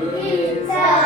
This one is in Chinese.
一直。